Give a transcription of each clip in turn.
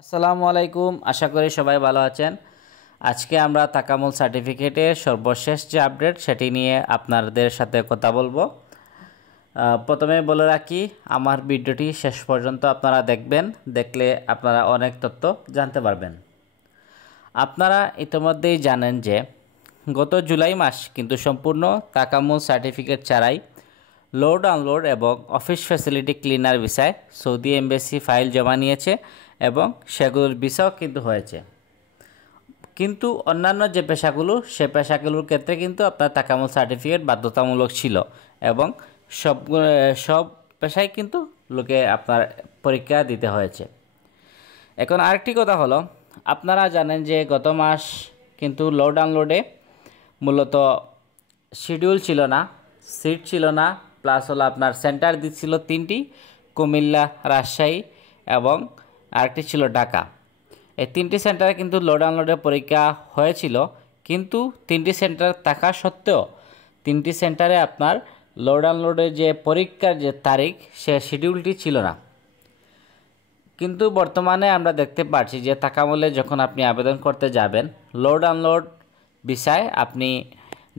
আসসালামু আলাইকুম, আশা করি সবাই ভালো আছেন। আজকে আমরা তাকামুল সার্টিফিকেটের সর্বশেষ যে আপডেট সেটি নিয়ে আপনাদের সাথে কথা বলবো। প্রথমে বলে রাখি, আমার ভিডিওটি শেষ পর্যন্ত আপনারা দেখবেন, দেখলে আপনারা অনেক তথ্য জানতে পারবেন। আপনারা ইতিমধ্যেই জানেন যে গত জুলাই মাস কিন্তু সম্পূর্ণ তাকামুল সার্টিফিকেট ছাড়াই লোড আনলোড এবং অফিস ফ্যাসিলিটি ক্লিনার ভিসায় সৌদি এমবেসি ফাইল জমা নিয়েছে এবং সেগুলোর ভিসাও কিন্তু হয়েছে। কিন্তু অন্যান্য যে পেশাগুলো, সে পেশাগুলোর ক্ষেত্রে কিন্তু আপনার তাকামুল সার্টিফিকেট বাধ্যতামূলক ছিল এবং সব পেশায় কিন্তু লোকে আপনার পরীক্ষা দিতে হয়েছে। এখন আরেকটি কথা হলো, আপনারা জানেন যে গত মাস কিন্তু লোড আনলোডে মূলত শিডিউল ছিল না, সিট ছিল না, প্লাস হলো আপনার সেন্টার দিচ্ছিল তিনটি, কুমিল্লা, রাজশাহী এবং আরেকটি ছিল ঢাকা। এই তিনটি সেন্টারে কিন্তু লোড আনলোডের পরীক্ষা হয়েছিল, কিন্তু তিনটি সেন্টার থাকা সত্ত্বেও তিনটি সেন্টারে আপনার লোড আনলোডের যে পরীক্ষার যে তারিখ, সে শিডিউলটি ছিল না। কিন্তু বর্তমানে আমরা দেখতে পাচ্ছি যে তাকামুলে যখন আপনি আবেদন করতে যাবেন, লোড আনলোড ভিসায় আপনি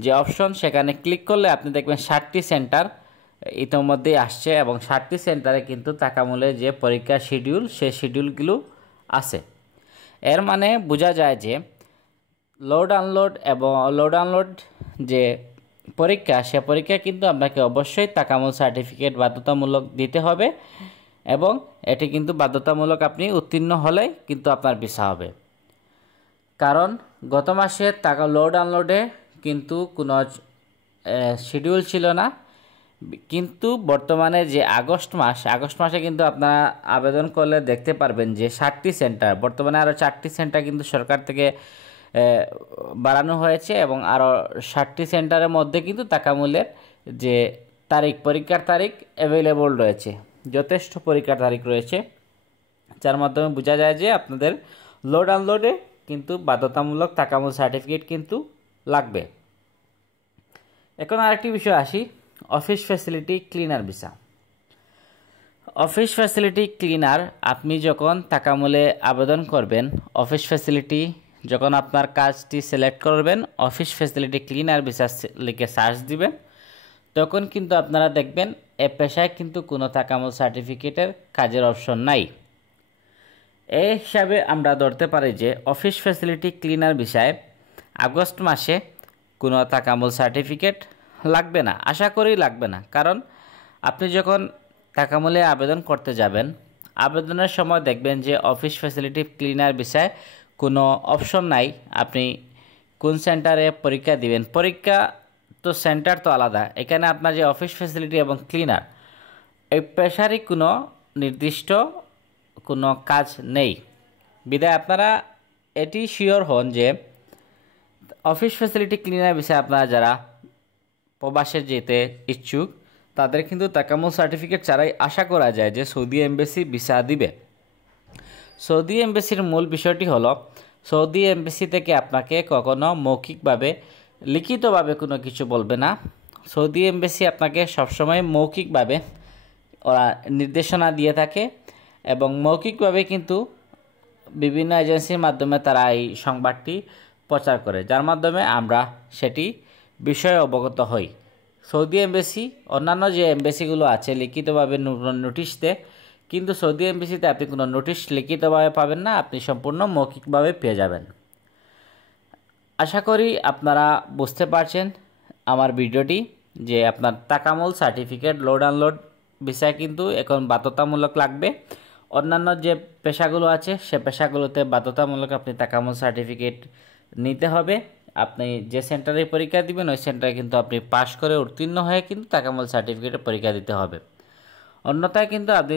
যে অপশন, সেখানে ক্লিক করলে আপনি দেখবেন 60টি সেন্টার ইতিমধ্যেই আসছে এবং 60টি সেন্টারে কিন্তু তাকামুলের যে পরীক্ষার শিডিউল, সেই শিডিউলগুলো আছে। এর মানে বোঝা যায় যে লোড আনলোড যে পরীক্ষা, সে পরীক্ষা কিন্তু আপনাকে অবশ্যই তাকামুল সার্টিফিকেট বাধ্যতামূলক দিতে হবে এবং এটি কিন্তু বাধ্যতামূলক, আপনি উত্তীর্ণ হলেই কিন্তু আপনার ভিসা হবে। কারণ গত মাসে লোড আনলোডে কিন্তু কোনো শিডিউল ছিল না, কিন্তু বর্তমানে যে আগস্ট মাসে কিন্তু আপনারা আবেদন করলে দেখতে পারবেন যে 60টি সেন্টার, বর্তমানে আরও 4টি সেন্টার কিন্তু সরকার থেকে বাড়ানো হয়েছে এবং আরও 60টি সেন্টারের মধ্যে কিন্তু তাকামুলের যে পরীক্ষার তারিখ অ্যাভেলেবল রয়েছে, যথেষ্ট পরীক্ষার তারিখ রয়েছে, যার মাধ্যমে বোঝা যায় যে আপনাদের লোড আনলোডে কিন্তু বাধ্যতামূলক তাকামুল সার্টিফিকেট কিন্তু লাগবে। এখন আরেকটি বিষয় আসি, office facility cleaner visa. Office facility cleaner আপনি যখন তাকামুলে আবেদন করবেন, অফিস ফ্যাসিলিটি যখন আপনার কাজটি সিলেক্ট করবেন, অফিস ফ্যাসিলিটি ক্লিনার ভিসা লিখে সার্চ দিবেন, তখন কিন্তু আপনারা দেখবেন এ পেশায় কিন্তু কোনো তাকামুল সার্টিফিকেটের কাজের অপশন নাই। এই হিসাবে আমরা ধরতে পারি যে অফিস ফ্যাসিলিটি ক্লিনার ভিসায় আগস্ট মাসে কোনো তাকামুল সার্টিফিকেট লাগবে না, আশা করি লাগবে না। কারণ আপনি যখন তাকামুলে আবেদন করতে যাবেন, আবেদনের সময় দেখবেন যে অফিস ফ্যাসিলিটি ক্লিনার ভিসায় কোনো অপশন নাই আপনি কোন সেন্টারে পরীক্ষা দিবেন। পরীক্ষা তো সেন্টার তো আলাদা, এখানে আপনার যে অফিস ফ্যাসিলিটি এবং ক্লিনার, এই পেশারই কোনো নির্দিষ্ট কোনো কাজ নেই। বিধায় আপনারা এটি শিওর হন যে অফিস ফ্যাসিলিটি ক্লিনার বিষয়ে আপনারা যারা প্রবাসে যেতে ইচ্ছুক, তাদের কিন্তু তাকামুল সার্টিফিকেট ছাড়াই আশা করা যায় যে সৌদি এমবেসি ভিসা দিবে। সৌদি এমবেসির মূল বিষয়টি হলো, সৌদি এমবেসি থেকে আপনাকে কখনো মৌখিকভাবে, লিখিতভাবে কোনো কিছু বলবে না। সৌদি এমবেসি আপনাকে সবসময় মৌখিকভাবে ওরা নির্দেশনা দিয়ে থাকে এবং মৌখিকভাবে কিন্তু বিভিন্ন এজেন্সির মাধ্যমে তারা এই সংবাদটি প্রচার করে, যার মাধ্যমে আমরা সেটি বিষয়ে অবগত হই। সৌদি এমবেসি অন্যান্য যে এমবেসিগুলো আছে লিখিতভাবে নোটিশ দেয়, কিন্তু সৌদি এমবেসিতে আপনি কোনো নোটিশ লিখিতভাবে পাবেন না, আপনি সম্পূর্ণ মৌখিকভাবে পেয়ে যাবেন। আশা করি আপনারা বুঝতে পারছেন আমার ভিডিওটি, যে আপনার তাকামুল সার্টিফিকেট লোড আনলোড ভিসা কিন্তু এখন বাধ্যতামূলক লাগবে। অন্যান্য যে পেশাগুলো আছে, সে পেশাগুলোতে বাধ্যতামূলক আপনি তাকামুল সার্টিফিকেট নিতে হবে। আপনি যে সেন্টারে পরীক্ষা দিবেন, ওই সেন্টারে কিন্তু আপনি পাশ করে উত্তীর্ণ হয়ে কিন্তু তাকামুল সার্টিফিকেটের পরীক্ষা দিতে হবে। অন্যথায় কিন্তু আপনি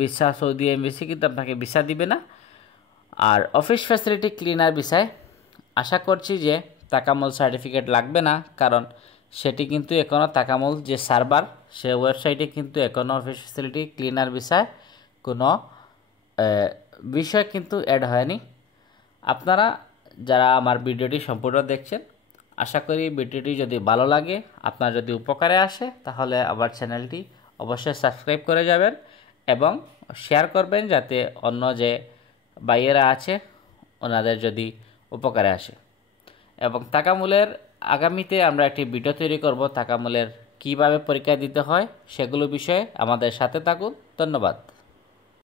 ভিসা, সৌদি এমবেসি কিন্তু আপনাকে ভিসা দিবে না। আর অফিস ফ্যাসিলিটি ক্লিনার ভিসায় আশা করছি যে তাকামুল সার্টিফিকেট লাগবে না, কারণ সেটি কিন্তু এখনও তাকামুল যে সার্ভার, সে ওয়েবসাইটে কিন্তু এখনও অফিস ফ্যাসিলিটি ক্লিনার ভিসায় কোনো বিষয় কিন্তু অ্যাড হয়নি। আপনারা যারা আমার ভিডিওটি সম্পূর্ণ দেখছেন, আশা করি ভিডিওটি যদি ভালো লাগে, আপনার যদি উপকারে আসে, তাহলে আমার চ্যানেলটি অবশ্যই সাবস্ক্রাইব করে যাবেন এবং শেয়ার করবেন, যাতে অন্য যে ভাইয়েরা আছে ওনাদের যদি উপকারে আসে। এবং তাকামূলের আগামীতে আমরা একটি ভিডিও তৈরি করব তাকামূলের কীভাবে পরীক্ষা দিতে হয় সেগুলো বিষয়ে। আমাদের সাথে থাকুন। ধন্যবাদ।